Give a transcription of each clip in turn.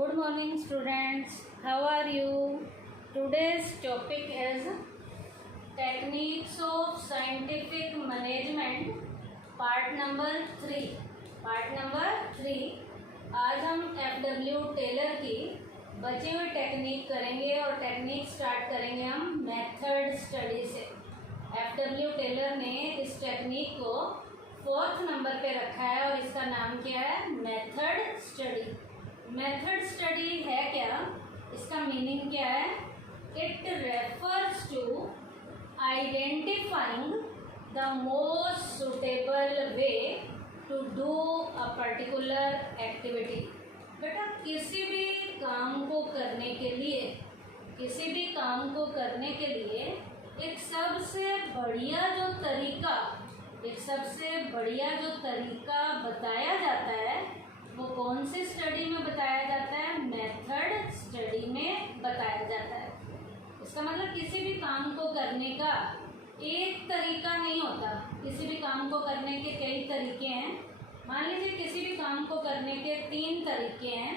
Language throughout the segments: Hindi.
Good morning students, how are you? Today's topic is techniques of scientific management part number 3. Part number 3 आज हम FW टेलर की बची हुई टेक्निक करेंगे और टेक्निक स्टार्ट करेंगे हम मेथड स्टडी से। FW टेलर ने इस टेक्निक को 4th नंबर पे रखा है और इसका नाम क्या है? Method study. मेथड स्टडी है क्या? इसका मीनिंग क्या है? It refers to identifying the most suitable way to do a particular activity. बेटा किसी भी काम को करने के लिए एक सबसे बढ़िया जो तरीका बताया जाता है वो कौन सी स्टडी में बताया जाता है? मेथड स्टडी में बताया जाता है। इसका मतलब किसी भी काम को करने का एक तरीका नहीं होता। किसी भी काम को करने के कई तरीके हैं। मान लीजिए किसी भी काम को करने के 3 तरीके हैं,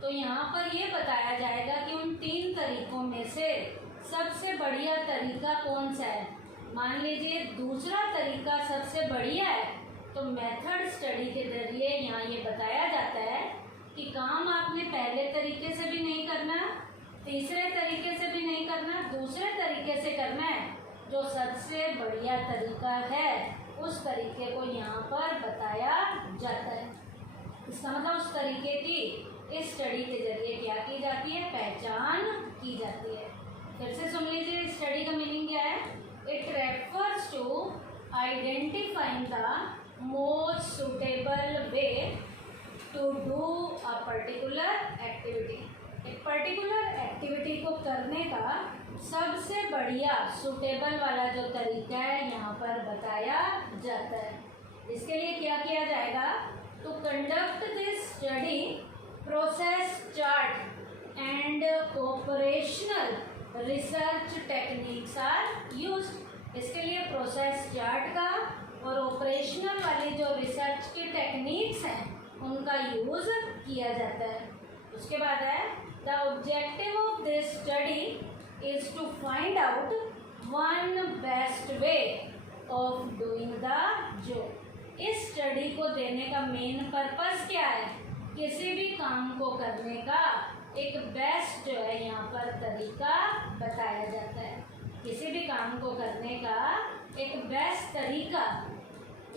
तो यहाँ पर ये बताया जाएगा कि उन 3 तरीकों में से सबसे बढ़िया तरीका कौन सा है। मान लीजिए दूसरा तरीका सबसे बढ़िया है, तो मेथड स्टडी के जरिए यहाँ ये बताया जाता है कि काम आपने पहले तरीके से भी नहीं करना, तीसरे तरीके से भी नहीं करना, दूसरे तरीके से करना है। जो सबसे बढ़िया तरीका है उस तरीके को यहाँ पर बताया जाता है। इसका मतलब उस तरीके की इस स्टडी के जरिए क्या की जाती है? पहचान की जाती है। फिर से सुन लीजिए, स्टडी का मीनिंग क्या है? It refers to identifying the most suitable way to do a particular activity. एक पर्टिकुलर एक्टिविटी को करने का सबसे बढ़िया सुटेबल वाला जो तरीका है यहाँ पर बताया जाता है। इसके लिए क्या किया जाएगा? To conduct this study process chart and operational research techniques are used. इसके लिए प्रोसेस चार्ट का और ऑपरेशनल वाले जो रिसर्च की टेक्निक्स हैं उनका यूज किया जाता है। उसके बाद है the objective of this study is to find out one best way of doing the job. इस स्टडी को देने का मेन पर्पस क्या है? किसी भी काम को करने का एक बेस्ट जो है यहाँ पर तरीका बताया जाता है। किसी भी काम को करने का एक बेस्ट तरीका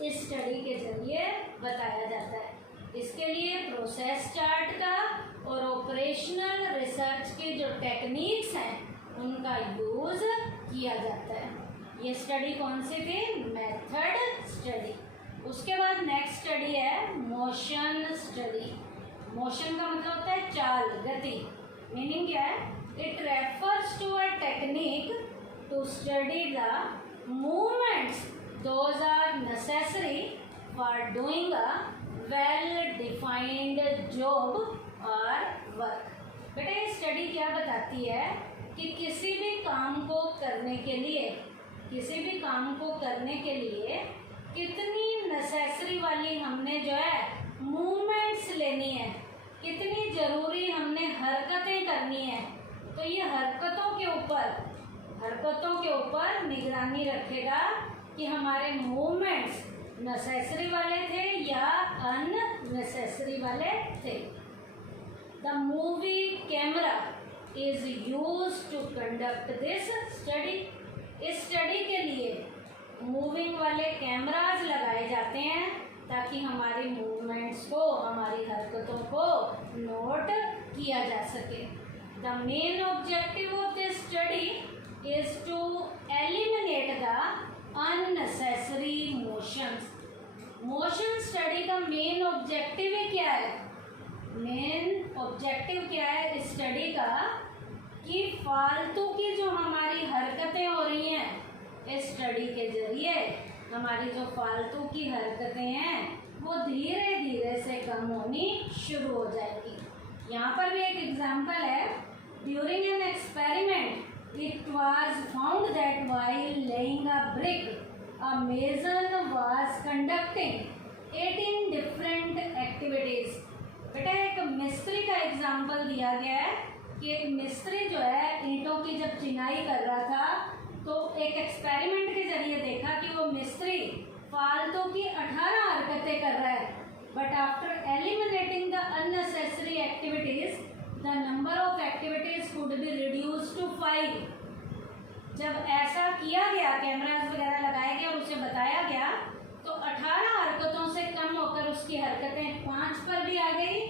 इस स्टडी के जरिए बताया जाता है। इसके लिए प्रोसेस चार्ट का और ऑपरेशनल रिसर्च की जो टेक्निक्स हैं उनका यूज किया जाता है। ये स्टडी कौन सी थी? Method study. उसके बाद नेक्स्ट स्टडी है मोशन स्टडी। मोशन का मतलब होता है चाल, गति। मीनिंग क्या है? It refers to a technique to study the movements those are necessary for doing a well defined job और वर्क। बेटा ये स्टडी क्या बताती है कि किसी भी काम को करने के लिए कितनी नेसेसरी वाली हमने जो है मूवमेंट्स लेनी है, कितनी ज़रूरी हमने हरकतें करनी है। तो ये हरकतों के ऊपर निगरानी रखेगा कि हमारे मूवमेंट्स नेसेसरी वाले थे या अननेसेसरी वाले थे। The movie camera is use to conduct this study. इस स्टडी के लिए मूविंग वाले कैमराज लगाए जाते हैं ताकि हमारी मूवमेंट्स को, हमारी हरकतों को नोट किया जा सके। The main objective of this study is to eliminate the unnecessary motions. Motion study का मेन ऑब्जेक्टिव क्या है? मेन ऑब्जेक्टिव क्या है इस स्टडी का? कि फालतू की जो हमारी हरकतें हो रही हैं इस स्टडी के जरिए हमारी जो फालतू की हरकतें हैं वो धीरे धीरे से कम होनी शुरू हो जाएगी। यहाँ पर भी एक एग्जाम्पल है। During an experiment it was found that while laying a brick, a mason was conducting 18 different activities। बेटा एक मिस्त्री का एग्जाम्पल मिस्त्री जो है ईंटों की जब चिनाई कर रहा था तो एक एक्सपेरिमेंट के जरिए देखा कि वो मिस्त्री फालतू की 18 हरकतें कर रहा है, but after eliminating the unnecessary activities the number of activities could be reduce to 5। जब ऐसा किया गया, कैमरास वगैरह लगाए गए और उसे बताया गया, तो 18 हरकतों से कम होकर उसकी हरकतें 5 पर भी आ गई,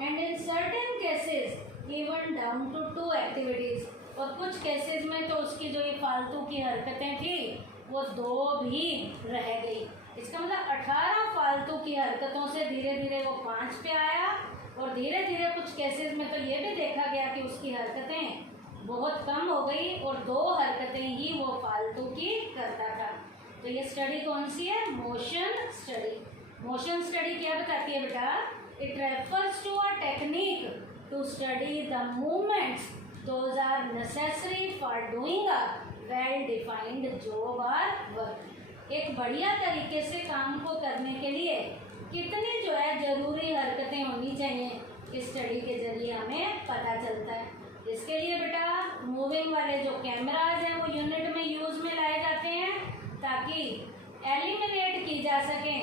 and in certain cases even down to 2 activities. और कुछ केसेस में तो उसकी जो ये फालतू की हरकतें थी वो 2 भी रह गई। इसका मतलब 18 फालतू की हरकतों से धीरे धीरे वो 5 पे आया, और धीरे धीरे कुछ केसेस में तो ये भी देखा गया कि उसकी हरकतें बहुत कम हो गई और 2 हरकतें ही वो फालतू की करता था। तो ये स्टडी कौन सी है? Motion study. मोशन स्टडी क्या बताती है बेटा? It refers to a technique to study the movements those are necessary for doing a well defined job और वर्क। एक बढ़िया तरीके से काम को करने के लिए कितनी जो है जरूरी हरकतें होनी चाहिए, इस स्टडी के जरिए हमें पता चलता है। इसके लिए बेटा मूविंग वाले जो कैमराज हैं वो यूनिट में यूज में लाए जाते हैं ताकि एलिमिनेट की जा सके,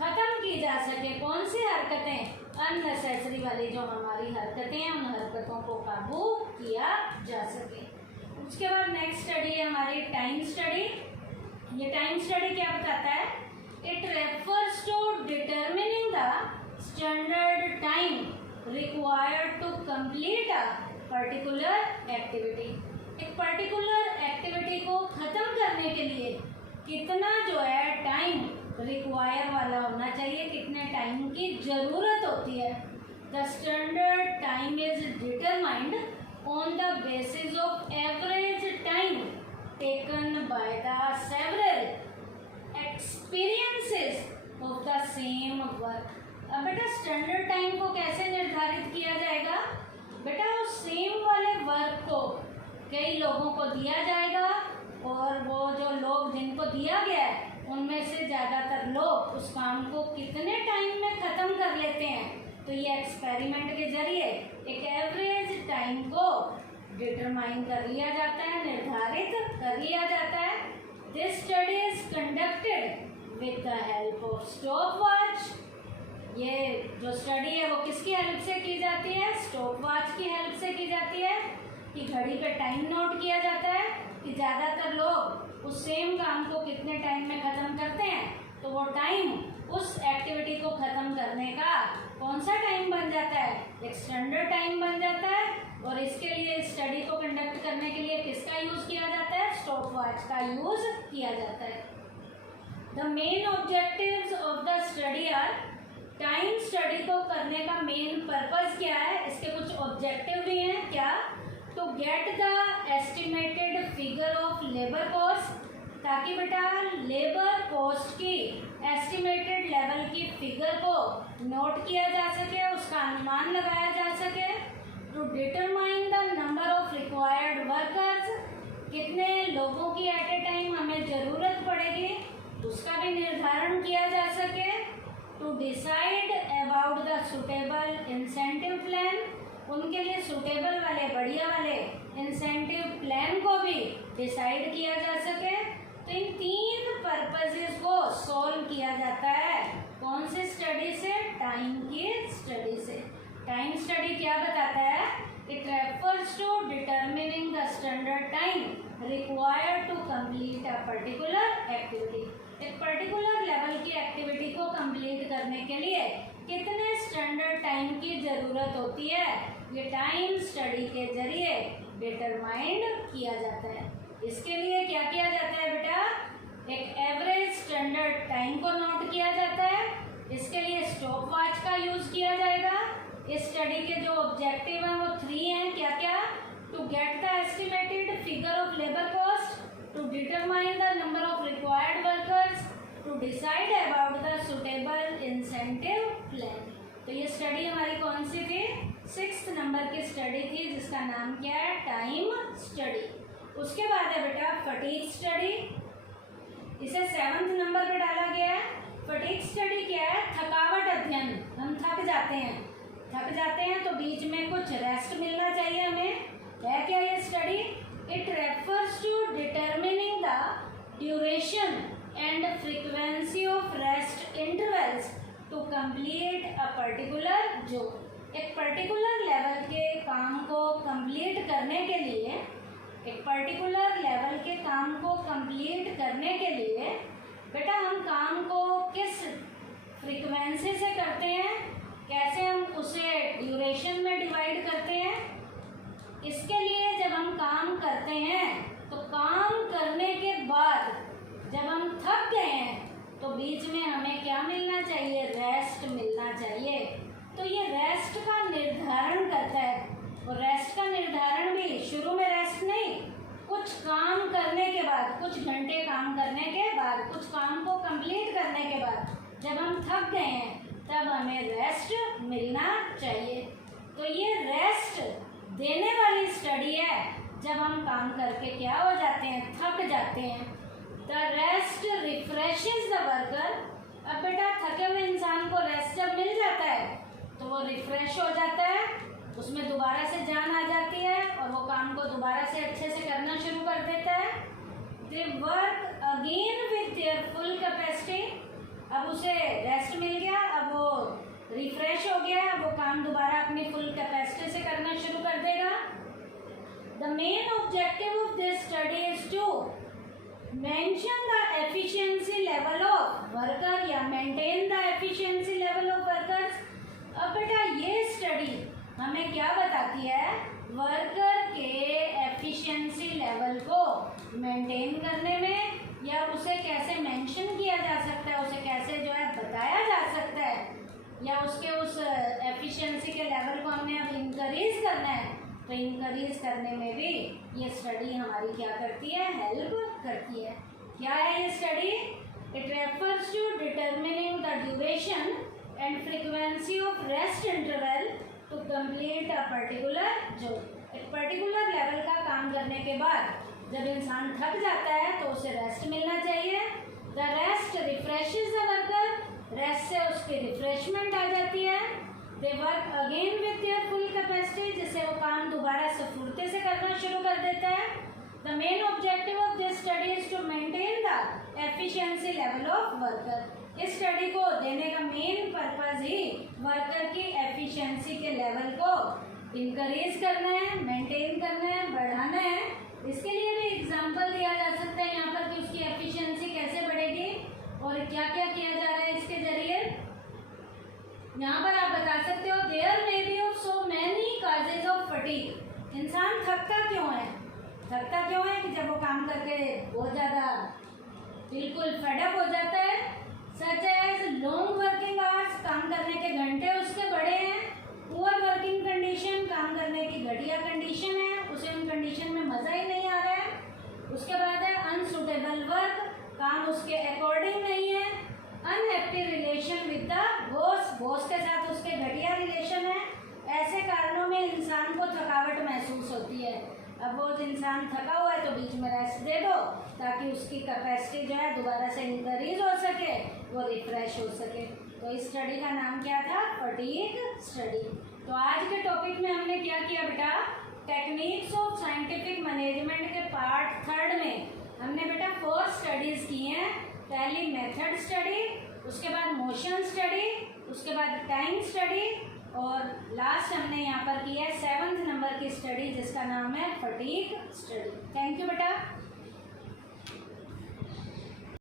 खत्म की जा सके कौन सी हरकतें? अननेसेसरी वाली जो हमारी हरकतें हैं, उन हरकतों को काबू किया जा सके। उसके बाद नेक्स्ट स्टडी है हमारी टाइम स्टडी। ये टाइम स्टडी क्या बताता है? It refers to determining the standard time required to complete a particular activity. एक पर्टिकुलर एक्टिविटी को खत्म करने के लिए कितना जो है टाइम रिक्वायर वाला होना चाहिए, कितने टाइम की जरूरत होती है। The standard time is determined on the basis of average time taken by the several experiences of the same work. अब बेटा स्टैंडर्ड टाइम को कैसे निर्धारित किया जाएगा? बेटा वो सेम वाले वर्क को कई लोगों को दिया जाएगा, और वो जो लोग जिनको दिया गया है उनमें से ज़्यादातर लोग उस काम को कितने टाइम में ख़त्म कर लेते हैं। तो ये एक्सपेरिमेंट के जरिए एक एवरेज टाइम को डिटरमाइन कर लिया जाता है, निर्धारित कर लिया जाता है। This study is conducted with the help of stop watch. ये जो स्टडी है वो किसकी हेल्प से की जाती है? स्टॉप वॉच की हेल्प से की जाती है, कि घड़ी पे टाइम नोट किया जाता है कि ज़्यादातर लोग उस सेम काम को कितने टाइम में ख़त्म करते हैं, तो वो टाइम उस एक्टिविटी को ख़त्म करने का कौन सा टाइम बन जाता है? एक स्टैंडर्ड टाइम बन जाता है। और इसके लिए स्टडी को कंडक्ट करने के लिए किसका यूज़ किया जाता है? स्टॉप वॉच का यूज़ किया जाता है। The main objectives of the study are, time study को करने का मेन पर्पज़ क्या है? इसके कुछ ऑब्जेक्टिव भी हैं। क्या? To get the estimated figure of labour cost, ताकि बेटा लेबर कॉस्ट की एस्टिमेटेड लेवल की फिगर को नोट किया जा सके, उसका अनुमान लगाया जा सके। To determine the number of required workers, कितने लोगों की एट ए टाइम हमें ज़रूरत पड़ेगी उसका भी निर्धारण किया जा सके। To decide about the suitable incentive plan, उनके लिए सुटेबल वाले बढ़िया वाले इंसेंटिव प्लान को भी डिसाइड किया जा सके। तो इन 3 पर्पसेस को सॉल्व किया जाता है कौन से स्टडी से? टाइम की स्टडी से। टाइम स्टडी क्या बताता है? It refers to determining the standard time required to complete a particular activity. एक पर्टिकुलर लेवल की एक्टिविटी को कंप्लीट करने के लिए कितने स्टैंडर्ड टाइम की ज़रूरत होती है, ये टाइम स्टडी के जरिए डिटरमाइंड किया जाता है। इसके लिए क्या किया जाता है बेटा? एक एवरेज स्टैंडर्ड टाइम को नोट किया जाता है। इसके लिए स्टॉप वॉच का यूज़ किया जाएगा। इस स्टडी के जो ऑब्जेक्टिव हैं वो 3 हैं। क्या क्या? To get the estimated figure of labour cost, to determine the number of required workers, to decide about the suitable incentive plan. तो ये स्टडी हमारी कौन सी थी? 6th नंबर की स्टडी थी, जिसका नाम क्या है? Time study. उसके बाद है बेटा फटीग स्टडी, इसे 7th नंबर पे डाला गया है। फटीग स्टडी क्या है? थकावट अध्ययन। हम थक जाते हैं तो बीच में कुछ रेस्ट मिलना चाहिए हमें, है क्या ये study? It refers to determining the duration and frequency of rest intervals to complete a particular job. एक पर्टिकुलर लेवल के काम को कंप्लीट करने के लिए, एक पर्टिकुलर लेवल के काम को कंप्लीट करने के लिए बेटा हम काम को किस फ्रीक्वेंसी से करते हैं, कैसे हम उसे ड्यूरेशन में डिवाइड करते हैं। इसके लिए जब हम काम करते हैं तो काम करने के बाद जब हम थक गए हैं तो बीच में हमें क्या मिलना चाहिए? रेस्ट मिलना चाहिए। तो ये रेस्ट का निर्धारण करता है, और रेस्ट का निर्धारण भी शुरू में रेस्ट नहीं, कुछ काम करने के बाद, कुछ घंटे काम करने के बाद, कुछ काम को कंप्लीट करने के बाद जब हम थक गए हैं तब हमें रेस्ट मिलना चाहिए। तो ये रेस्ट देने वाली स्टडी है जब हम काम करके क्या हो जाते हैं? थक जाते हैं। The rest refreshes the worker. अब बेटा थके हुए इंसान को रेस्ट जब मिल जाता है तो वो रिफ्रेश हो जाता है, उसमें दोबारा से जान आ जाती है और वो काम को दोबारा से अच्छे से करना शुरू कर देता है। They work again with their full capacity. अब उसे रेस्ट मिल गया, अब वो रिफ्रेश हो गया, अब वो काम दोबारा अपनी फुल कैपेसिटी से करना शुरू कर देगा। The main objective of this study is to mention the efficiency level of worker या maintain the efficiency level of workers. अब बेटा ये स्टडी हमें क्या बताती है? वर्कर के एफिशिएंसी लेवल को मेंटेन करने में, या उसे कैसे मेंशन किया जा सकता है, उसे कैसे जो है बताया जा सकता है, या उसके उस एफिशिएंसी के लेवल को हमने अब इंक्रीज करना है, तो इंक्रीज करने में भी ये स्टडी हमारी क्या करती है? हेल्प करती है। क्या है ये study? It refers to determining the duration and frequency of rest interval to complete a particular job. एक पर्टिकुलर लेवल का काम करने के बाद जब इंसान थक जाता है तो उसे रेस्ट मिलना चाहिए। The rest refreshes the worker. Rest से उसकी रिफ्रेशमेंट आ जाती है। They work again with their full capacity, जिससे वो काम दोबारा से फुर्ती से करना शुरू कर देता है। The main objective of this study is to maintain the efficiency level of worker. इस स्टडी को देने का मेन पर्पज ही वर्कर की एफिशिएंसी के लेवल को इंक्रीज करना है, मेंटेन करना है, बढ़ाना है। इसके लिए भी एग्जांपल दिया जा सकता है यहाँ पर कि उसकी एफिशिएंसी कैसे बढ़ेगी और क्या क्या किया जा रहा है इसके जरिए। यहाँ पर आप बता सकते हो there may be of so many causes of fatigue. इंसान थकता क्यों है? थकता क्यों है कि जब वो काम करके बहुत ज़्यादा बिल्कुल फेडअप हो जाता है। Such as long working hours, काम करने के घंटे उसके बड़े हैं। पुअर वर्किंग कंडीशन, काम करने की घटिया कंडीशन है, उसे उन कंडीशन में मज़ा ही नहीं आ रहा है। उसके बाद है अनसुटेबल वर्क, काम उसके अकॉर्डिंग नहीं है। Unhappy relation with the boss, boss के साथ उसके घटिया रिलेशन है। ऐसे कारणों में इंसान को थकावट महसूस होती है। अब वो इंसान थका हुआ है तो बीच में रेस्ट दे दो ताकि उसकी कैपेसिटी जो है दोबारा से इंक्रीज हो सके, वो रिफ्रेश हो सके। तो इस स्टडी का नाम क्या था? Fatigue study. तो आज के टॉपिक में हमने क्या किया बेटा? टेक्निक्स ऑफ साइंटिफिक मैनेजमेंट के पार्ट 3 में हमने बेटा 4 स्टडीज की हैं। पहली मेथड स्टडी, उसके बाद मोशन स्टडी, उसके बाद टाइम स्टडी, और लास्ट हमने यहाँ पर की है 7th नंबर की स्टडी जिसका नाम है फटीग स्टडी। थैंक यू बेटा।